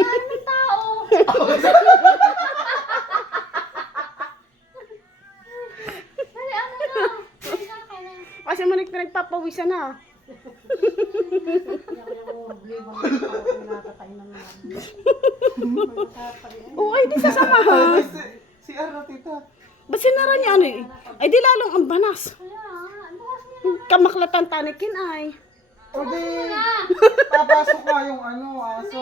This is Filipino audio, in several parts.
Maraming tao. Dali, ano na? Dali na ka na. Kasi mo nagpapawisan na. Oo, ay di sasamahan. Si Arna, tita. Ba't sinara niya ano eh? Ay di lalong ang banas. Kaya, bukas mo na. Kamaklatan tanikin ay. O di, papasok nga yung aso.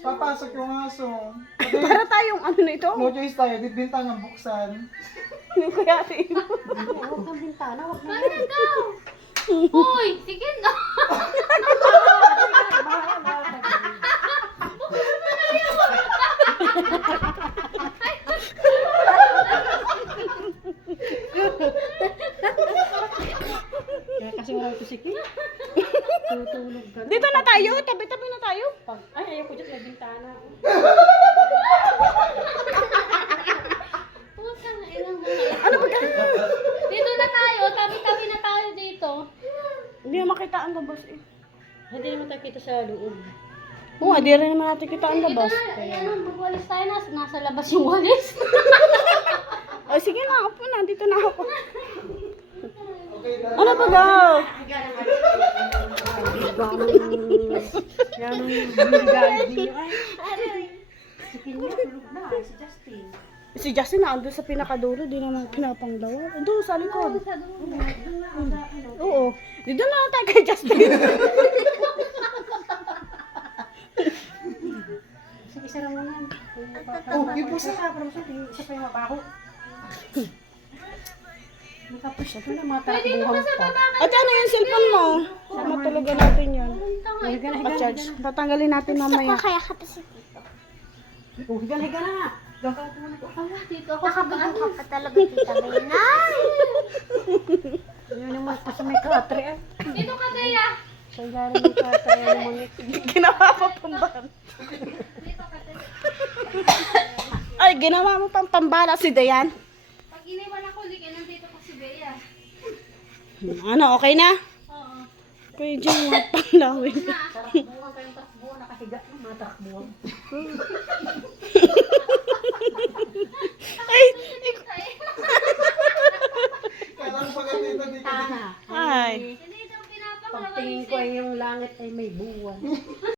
Papasok yung aso. O di, Para tayong ano na ito. no choice tayo, di bintang ang buksan. Yung kaya rin. Bakit daw? Uy, sige na. Kaya kasi wala ito sikip. Tutulog ka. Dito na tayo, tabi-tabi na tayo. Ay, ayoko dyan, may bintana. Puta na, ilang mga. Ano ba ka? Dito na tayo, tabi-tabi na tayo dito. Hindi na makita ang labas eh. Hindi naman tayo kita sa loob. Oo, di rin naman natin kita ang labas. Ayan, magwalis tayo, nasa labas yung walis. O sige na, upo na, dito na ako. Okay, Ano ba daw? Yan ang hinigalit ninyo. Ay, si Kenya, tulog na. Ay, si Justin. Si Justin na andun sa pinakadulo, di naman pinapanglawa. Doon sa likod. Oo. Dito na lang tayo kay Justin. Isa lang muna. Oh, ipusa. Isa pa yung mabaho. Nakapos ito na mga Pwede naman tarakbuhan sa pa. baba. At ano yung cellphone mo? Matulugan natin yan. Higa na, higa na. Pa-charge. Tatanggalin natin mamaya. Kaya ka pa si Tito. Oh, higa na, higa na. Diyan ka muna. Kaya dito ako sa baan. Ka pa talaga, Tita Baynay. Yan naman pa sa may katre. Dito ka, Dea. Sa ilalim ng katre. Yan naman. Ginawa pa pambala. Ay, ginawa mo pang pambala si Dayan. Pag iniwan ako, ligay nandito ka si Bea. Ano, okay na? Oo. Kuya Jeng, panglawin. Tarakbuhan kayong tarakbuhan. Nakahiga ng mga tarakbuhan.